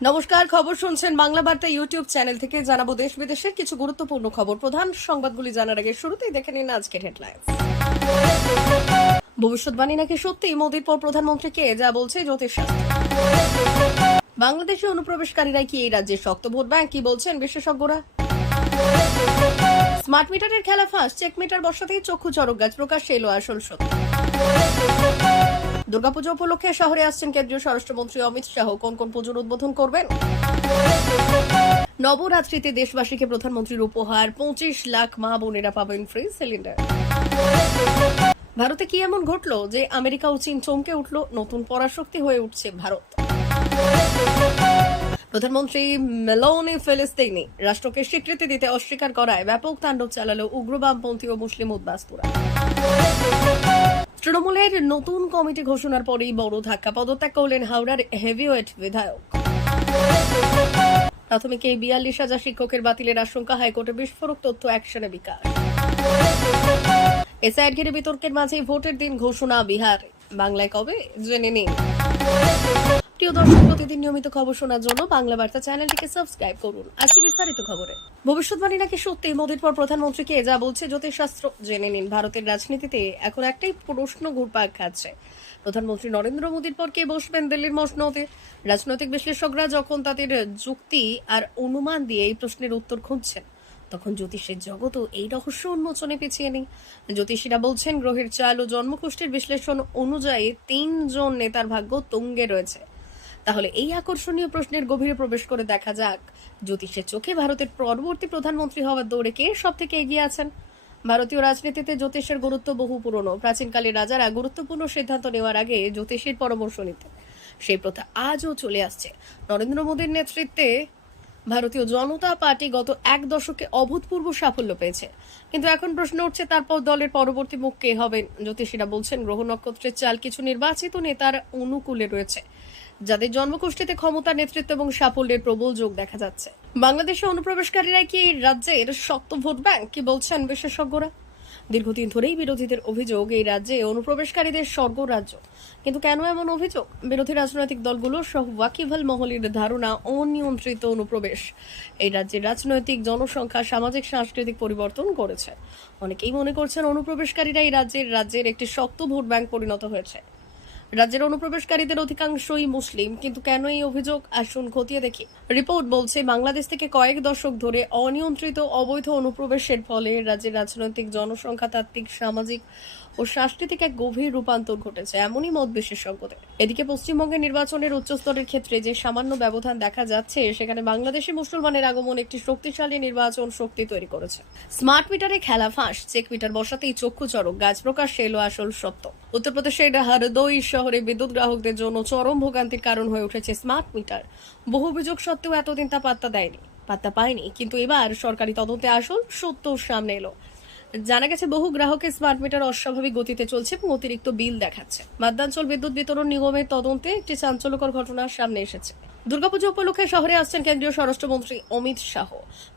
নমস্কার, খবর শুনছেন বাংলা বার্তা ইউটিউব চ্যানেল থেকে। জানাবো দেশ বিদেশের কিছু গুরুত্বপূর্ণ খবর। প্রধান সংবাদগুলি জানার আগে শুরুতেই দেখে নিন আজকের হেডলাইন। ভবিষ্যৎবাণী নাকি সত্যি? মোদীর পর প্রধানমন্ত্রীকে যা বলছে জ্যোতিষশাস্ত্র। বাংলাদেশে অনুপ্রবেশকারীরাই কি এই রাজ্যের শক্ত ভোট ব্যাংক, কি বলছেন বিশেষজ্ঞরা? স্মার্ট মিটারের খেলা ফাঁস, চেক মিটার বসাতেই চক্ষু চড়ক গাছ, প্রকাশ্যে এলো আসল সত্য। দুর্গাপুজো উপলক্ষে শহরে আসছেন কেন্দ্রীয় স্বরাষ্ট্রমন্ত্রী অমিত শাহ। কোন কোন পুজোর উদ্বোধন করবেন? নবরাত্রিতে দেশবাসীকে প্রধানমন্ত্রীর উপহার, 25 লাখ মা বোনেরা পাবেন ফ্রি সিলিন্ডার। ভারতে কি এমন ঘটলো যে আমেরিকা ও চীন চমকে উঠল? নতুন পরাশক্তি হয়ে উঠছে ভারত। প্রধানমন্ত্রী মেলোনি ফিলিস্তিনি রাষ্ট্রকে স্বীকৃতি দিতে অস্বীকার করায় ব্যাপক তাণ্ডব চালালো উগ্র বামপন্থী ও মুসলিম উদ্বাস্তুরা। তৃণমূলের নতুন কমিটি ঘোষণার পরেই বড় ধাক্কা, পদত্যাগ করলেন হাওড়ার হেভিওয়েট বিধায়ক। প্রাথমিক এই 42,000 শিক্ষকের বাতিলের আশঙ্কা, হাইকোর্টে বিস্ফোরক তথ্য অ্যাকশনে বিকাশ। এসআইআর ঘিরে বিতর্কের মাঝে ভোটের দিন ঘোষণা বিহার, বাংলায় কবে জেনে নিন। প্রিয় দর্শক, প্রতিদিন নিয়মিত খবর শোনার জন্য বাংলা বার্তা চ্যানেলটিকে সাবস্ক্রাইব করুন। আজকে বিস্তারিত খবরে। ভবিষ্যৎবাণী নাকি সত্যি? মোদীর পর প্রধানমন্ত্রীকে যা বলছে জ্যোতিষশাস্ত্র, জেনে নিন। ভারতের রাজনীতিতে এখন একটাই প্রশ্ন ঘুরপাক খাচ্ছে, প্রধানমন্ত্রী নরেন্দ্র মোদীর পর কে বসবেন দিল্লির মসনদে? রাজনৈতিক বিশ্লেষকরা যখন তাদের যুক্তি আর অনুমান দিয়ে এই প্রশ্নের উত্তর খুঁজছেন, তখন জ্যোতিষের জগৎও এই রহস্য উন্মোচনে পিছিয়ে নেই। জ্যোতিষীরা বলছেন, গ্রহের চাল ও জন্মকুষ্ঠির বিশ্লেষণ অনুযায়ী 3 জন নেতার ভাগ্য তুঙ্গে রয়েছে। তাহলে এই আকর্ষণীয় প্রশ্নের গভীরে প্রবেশ করে দেখা যাক, জ্যোতিষের চোখে ভারতের পরবর্তী প্রধানমন্ত্রী হওয়ার দৌড়ে কে সব থেকে এগিয়ে আছেন। ভারতীয় রাজনীতিতে জ্যোতিষের গুরুত্ব বহু পুরনো। প্রাচীনকালে রাজারা গুরুত্বপূর্ণ সিদ্ধান্ত নেওয়ার আগে জ্যোতিষীর পরামর্শ নিতেন। সেই প্রথা আজও চলে আসছে। নরেন্দ্র মোদীর নেতৃত্বে ভারতীয় জনতা পার্টি গত 1 দশকে অভূতপূর্ব সাফল্য পেয়েছে। কিন্তু এখন প্রশ্ন উঠছে, তারপর দলের পরবর্তী মুখ কে হবেন? জ্যোতিষীরা বলছেন, গ্রহ নক্ষত্রের চাল কিছু নির্বাচিত নেতার অনুকূলে রয়েছে, যাদের জন্মকুষ্ঠিতে ক্ষমতা, নেতৃত্ব এবং সাফল্যের প্রবল যোগ দেখা যাচ্ছে। বাংলাদেশে অনুপ্রবেশকারীরা কি এই রাজ্যের শক্ত ভোট ব্যাংক, কি বলছেন বিশেষজ্ঞরা? দীর্ঘদিন ধরেই বিরোধীদের অভিযোগ, এই রাজ্যে অনুপ্রবেশকারীদের স্বর্গরাজ্য। কিন্তু কেন এমন অভিযোগ? বিরোধী রাজনৈতিক দলগুলো সহ ওয়াকিবহাল মহলের ধারণা, অনিয়ন্ত্রিত অনুপ্রবেশ এই রাজ্যের রাজনৈতিক, জনসংখ্যা, সামাজিক, সাংস্কৃতিক পরিবর্তন করেছে। অনেকেই মনে করছেন অনুপ্রবেশকারীরা এই রাজ্যের একটি শক্ত ভোট ব্যাংক পরিণত হয়েছে। রাজ্যের অনুপ্রবেশকারীদের অধিকাংশই মুসলিম। কিন্তু কেন এই অভিযোগ? আসুন খতিয়ে দেখি। রিপোর্ট বলছে, বাংলাদেশ থেকে কয়েক দশক ধরে অনিয়ন্ত্রিত অবৈধ অনুপ্রবেশের ফলে রাজ্যের রাজনৈতিক, জনসংখ্যা তাত্ত্বিক, সামাজিক ও সাংস্কৃতিক এক গভীর রূপান্তর ঘটেছে, এমনই মত বিশেষজ্ঞদের। এদিকে পশ্চিমবঙ্গের নির্বাচনের উচ্চস্তরের ক্ষেত্রে যে সামান্য ব্যবধান দেখা যাচ্ছে, সেখানে বাংলাদেশি মুসলমানের আগমন একটি শক্তিশালী নির্বাচন শক্তি তৈরি করেছে। স্মার্ট মিটারে খেলা ফাঁস, চেক মিটার বসাতেই চক্ষু চড়ক গাছ, প্রকাশ্যে এলো আসল সত্য। উত্তরপ্রদেশের হরদোই শহরে বিদ্যুৎ গ্রাহকদের জন্য চরম ভোগান্তির কারণ হয়ে উঠেছে স্মার্ট মিটার। বহু অভিযোগ সত্ত্বেও এতদিন তা পাত্তা পায়নি। কিন্তু এবার সরকারি তদন্তে আসল সত্য সামনে এলো। জানা গেছে, বহু গ্রাহকের স্মার্ট মিটার অস্বাভাবিক গতিতে চলছে এবং অতিরিক্ত বিল দেখাচ্ছে। মধ্যাঞ্চল বিদ্যুৎ বিতরণ নিগমের তদন্তে একটি চাঞ্চল্যকর ঘটনা সামনে এসেছে। দুর্গাপুজো উপলক্ষে শহরে আসছেন কেন্দ্রীয় স্বরাষ্ট্রমন্ত্রী অমিত শাহ।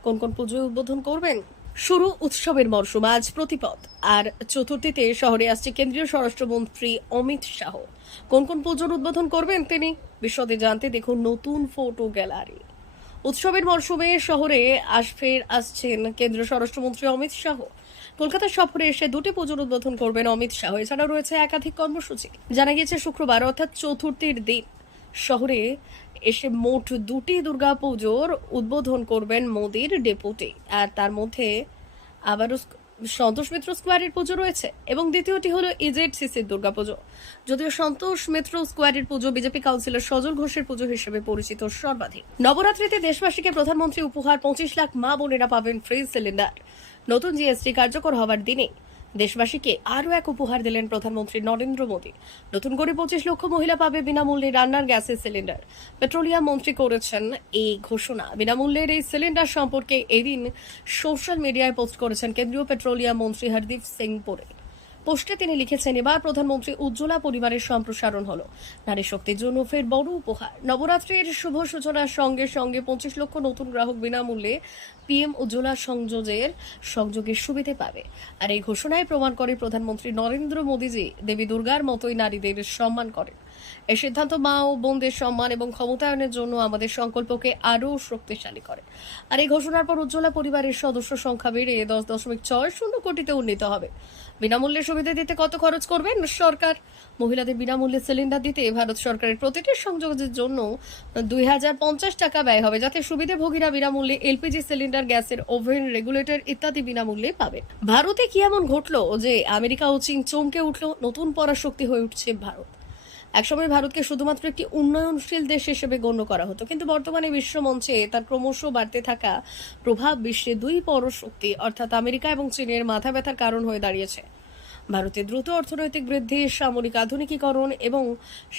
কোন কোন পুজো উদ্বোধন করবেন? শুরু উৎসবের মরশুম, আজ প্রতিপদ আর চতুর্থীতে শহরে আসছে কেন্দ্রীয় স্বরাষ্ট্রমন্ত্রী অমিত শাহ। কোন কোন পুজোর উদ্বোধন করবেন তিনি, বিশদে জানতে দেখুন নতুন ফটো গ্যালারি। উৎসবের মরশুমে শহরে আসছেন কেন্দ্রীয় স্বরাষ্ট্রমন্ত্রী অমিত শাহ। কলকাতা সফরে এসে 2টি পুজোর উদ্বোধন করবেন অমিত শাহ। এছাড়াও রয়েছে একাধিক কর্মসূচি। জানা গিয়েছে, শুক্রবার অর্থাৎ চতুর্থীর দিন শহরে এসে মোট 2টি দুর্গা পুজোর উদ্বোধন করবেন মোদীর ডেপুটি। আর তার মধ্যে আবারও সন্তোষ মিত্র স্কোয়ারের পুজো রয়েছে এবং দ্বিতীয়টি হলো ইজেডসিসির দুর্গাপুজো। যদিও সন্তোষ মিত্র স্কোয়ারের পুজো বিজেপি কাউন্সিলর সজল ঘোষের পুজো হিসেবে পরিচিত সর্বাধিক। নবরাত্রিতে দেশবাসীকে প্রধানমন্ত্রী উপহার, 25 লাখ মা বোনেরা পাবেন ফ্রি সিলিন্ডার। নতুন জিএসটি কার্যকর হওয়ার দিনে দেশবাসীকে আরও এক উপহার দিলেন প্রধানমন্ত্রী নরেন্দ্র মোদী। নতুন করে 25 লক্ষ মহিলা পাবে বিনামূল্যে রান্নার গ্যাসের সিলিন্ডার। পেট্রোলিয়াম মন্ত্রী করেছেন এই ঘোষণা। বিনামূল্যের এই সিলিন্ডার সম্পর্কে এদিন সোশ্যাল মিডিয়ায় পোস্ট করেছেন কেন্দ্রীয় পেট্রোলিয়াম মন্ত্রী হরদীপ সিং পুরী। পোস্টে তিনি লিখেছেন, এবার প্রধানমন্ত্রী উজ্জ্বলা পরিবারের সম্প্রসারণ হলো, নারী শক্তির জন্য ফের বড় উপহার। নবরাত্রির শুভ সূচনার সঙ্গে সঙ্গে 25 লক্ষ নতুন গ্রাহক বিনামূল্যে পিএম উজ্জ্বলা সংযোগের সুবিধে পাবে। আর এই ঘোষণায় প্রমাণ করে প্রধানমন্ত্রী নরেন্দ্র মোদীজি দেবী দুর্গার মতোই নারীদের সম্মান করেন। এই সিদ্ধান্ত মা ও বোনদের সম্মান এবং ক্ষমতায়নের জন্য আমাদের সংকল্পকে আরও শক্তিশালী করে। আর এই ঘোষণার পর উজ্জ্বলা পরিবারের সদস্য সংখ্যা বেড়ে 10.60 কোটিতে উন্নীত হবে। বিনামূল্যে সুবিধা দিতে কত খরচ করবেন সরকার? মহিলাদের বিনামূল্যে সিলিন্ডার দিতে ভারত সরকারের প্রতিটি সংযোগের জন্য 2050 টাকা ব্যয় হবে, যাতে সুবিধাভোগীরা বিনামূল্যে এলপিজি সিলিন্ডার, গ্যাসের ওভেন, রেগুলেটর ইত্যাদি বিনামূল্যে পাবেন। ভারতে কি এমন ঘটলো যে আমেরিকা ও চীন চমকে উঠলো? নতুন পরাশক্তি হয়ে উঠছে ভারত। একসময় ভারতকে শুধুমাত্র একটি উন্নয়নশীল দেশ হিসেবে গণ্য করা হতো, কিন্তু বর্তমানে বিশ্বমঞ্চে তার ক্রমশ বাড়তে থাকা প্রভাব বিশ্বে দুই পরাশক্তি অর্থাৎ আমেরিকা এবং চীনের মাথা ব্যথার কারণ হয়ে দাঁড়িয়েছে। ভারতের দ্রুত অর্থনৈতিক বৃদ্ধি, সামরিক আধুনিকীকরণ এবং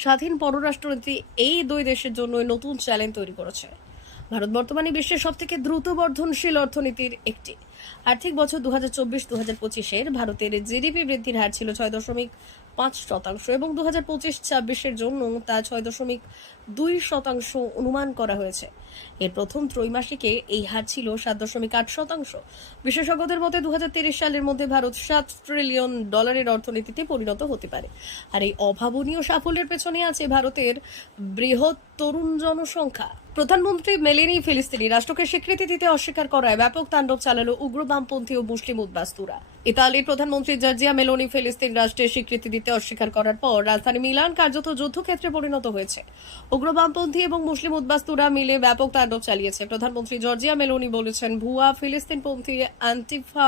স্বাধীন পররাষ্ট্রনীতি এই দুই দেশের জন্য নতুন চ্যালেঞ্জ তৈরি করেছে। ভারত বর্তমানে বিশ্বের সবথেকে দ্রুত বর্ধনশীল অর্থনীতির একটি। আর্থিক বছর 2024-2025 ভারতের জিডিপি বৃদ্ধির হার ছিল 6.5% এবং 2025-26 জন্য তা 6.2% অনুমান করা হয়েছে। এর প্রথম ত্রৈমাসিকে এই হার ছিল 7.8%। বিশেষজ্ঞদের মতে 2030 সালের মধ্যে ভারত $7 ট্রিলিয়ন অর্থনীতিতে পরিণত হতে পারে। আর এই অভাবনীয় সাফল্যের পেছনে আছে ভারতের বৃহৎ তরুণ জনসংখ্যা। প্রধানমন্ত্রী মেলেনি ফিলিস্তিনি রাষ্ট্রকে স্বীকৃতি দিতে অস্বীকার করায় ব্যাপক তাণ্ডব চালালো উগ্র বামপন্থী ও মুসলিম উদ্বাস্তুরা। ইতালির প্রধানমন্ত্রী জর্জিয়া মেলোনি ফিলিস্তিন রাষ্ট্রের স্বীকৃতি দিতে অস্বীকার করার পর রাজধানী মিলান কার্যত যুদ্ধক্ষেত্রে পরিণত হয়েছে। উগ্র বামপন্থী এবং মুসলিম উদ্বাস্তুরা মিলে ব্যাপক তাণ্ডব চালিয়েছে। প্রধানমন্ত্রী জর্জিয়া মেলোনি বলেছেন, ভুয়া ফিলিস্তিনপন্থী অ্যান্টিফা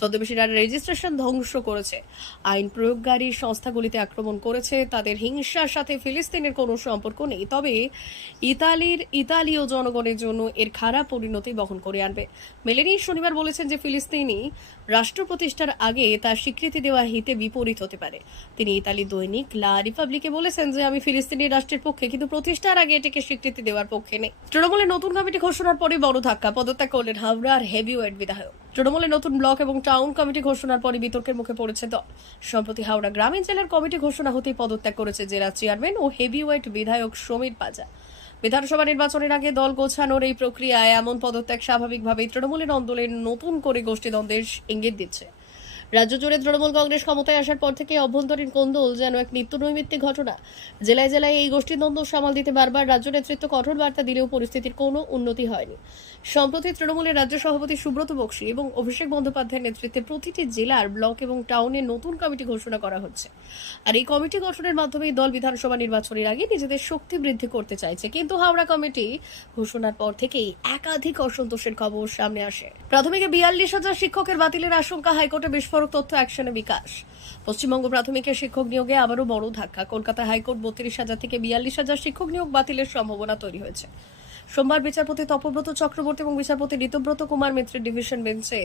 ছদ্মবেশীরা রেজিস্ট্রেশন ধ্বংস করেছে, আইন প্রয়োগকারী সংস্থাগুলিতে আক্রমণ করেছে। তাদের হিংসার সাথে ফিলিস্তিনের কোনো সম্পর্ক নেই, তবে ইতালীয় জনগণের জন্য এর খারাপ পরিণতি বহন করে আনবে। মেলেনি শনিবার বলেছেন যে ফিলিস্তিনি রাষ্ট্র প্রতিষ্ঠার আগে তার স্বীকৃতি দেওয়া হিতে বিপরীত হতে পারে। তিনি ইতালি দৈনিক লা রিপাবলিকে বলেছেন যে আমি ফিলিস্তিনি রাষ্ট্রের পক্ষে, কিন্তু প্রতিষ্ঠার আগে এটিকে স্বীকৃতি দেওয়ার পক্ষে নেই। তৃণমূলের নতুন কমিটি ঘোষণার পরে বড় ধাক্কা, পদত্যাগ করলেন হাওড়ার হেভিওয়েট বিধায়ক। তৃণমূলের নতুন ব্লক এবং টাউন কমিটি ঘোষণার পরে বিতর্কের মুখে পড়েছে দল। সম্প্রতি হাওড়া গ্রামীণ জেলার কমিটি ঘোষণা হতেই পদত্যাগ করেছে জেলা চেয়ারম্যান ও হেভিওয়েট বিধায়ক সমীর পাজা। বিধানসভা নির্বাচনের আগে দল গোছানোর এই প্রক্রিয়ায় এমন পদত্যাগ স্বাভাবিকভাবেই তৃণমূলের আন্দোলন নতুন করে গোষ্ঠীদ্বন্দ্বের ইঙ্গিত দিচ্ছে। রাজ্য জুড়ে তৃণমূল কংগ্রেস ক্ষমতায় আসার পর থেকে অভ্যন্তরীণ কোন্দল যেন এক নিত্যনৈমিত্তিক ঘটনা। জেলায় জেলায় এই গোষ্ঠীদ্বন্দ্ব সামাল দিতে বারবার রাজ্য নেতৃত্ব কঠোর বার্তা দিলেও পরিস্থিতির কোনো উন্নতি হয়নি। সম্প্রতি তৃণমূলের রাজ্য সভাপতি সুব্রত বক্সী এবং অভিষেক বন্দ্যোপাধ্যায়ের নেতৃত্বে প্রতিটি জেলার ব্লক এবং টাউনে নতুন কমিটি ঘোষণা করা হচ্ছে। আর এই কমিটি গঠনের মাধ্যমে দল বিধানসভা নির্বাচনের আগে নিজেদের শক্তি বৃদ্ধি করতে চাইছে। কিন্তু হাওড়া কমিটি ঘোষণার পর থেকেই একাধিক অসন্তোষের খবর সামনে আসে। প্রাথমিকে 42,000 শিক্ষকের বাতিলের আশঙ্কা, হাইকোর্টে বিস্ফোরক তথ্য অ্যাকশনে বিকাশ। পশ্চিমবঙ্গ প্রাথমিকের শিক্ষক নিয়োগে আবারও বড় ধাক্কা। কলকাতা হাইকোর্ট 32,000 থেকে 42,000 শিক্ষক নিয়োগ বাতিলের সম্ভাবনা তৈরি হয়েছে। সোমবার বিচারপতি তপব্রত চক্রবর্তী এবং বিচারপতি ঋতব্রত কুমার মিত্রের ডিভিশন বেঞ্চে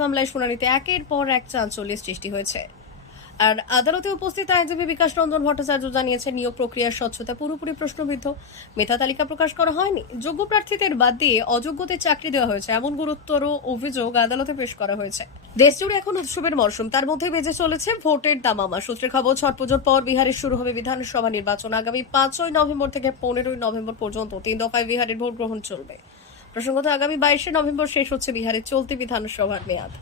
মামলায় শুনানিতে একের পর এক চাঞ্চল্যের সৃষ্টি হয়েছে। আর আদালতে উপস্থিত আইনজীবী বিকাশ রঞ্জন ভট্টাচার্য জানিয়েছেন, নিয়োগ প্রক্রিয়ার স্বচ্ছতা পুরোপুরি প্রশ্নবিদ্ধ। মেধা তালিকা প্রকাশ করা হয়নি, যোগ্য প্রার্থীদের বাদ দিয়ে অযোগ্যদের চাকরি দেওয়া হয়েছে, এমন গুরুতর অভিযোগ আদালতে পেশ করা হয়েছে। দেশজুড়ে এখন উৎসবের মরশুম, তার মধ্যে বেজে চলেছে ভোটের দামামা। সূত্রের খবর, ছট পুজোর পর বিহারে শুরু হবে বিধানসভা নির্বাচন। আগামী 5 নভেম্বর থেকে 15 নভেম্বর পর্যন্ত 3 দফায় বিহারের ভোট গ্রহণ চলবে। প্রসঙ্গত, আগামী 22 নভেম্বর শেষ হচ্ছে বিহারের চলতি বিধানসভার মেয়াদ।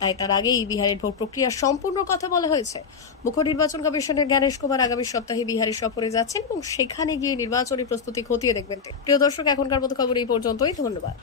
তাই তার আগেই বিহারের ভোট প্রক্রিয়া সম্পূর্ণ কথা বলা হয়েছে। মুখ্য নির্বাচন কমিশনের জ্ঞানেশ কুমার আগামী সপ্তাহে বিহারে সফরে যাচ্ছেন এবং সেখানে গিয়ে নির্বাচনী প্রস্তুতি খতিয়ে দেখবেন। প্রিয় দর্শক, এখনকার মতো খবর এই পর্যন্তই। ধন্যবাদ।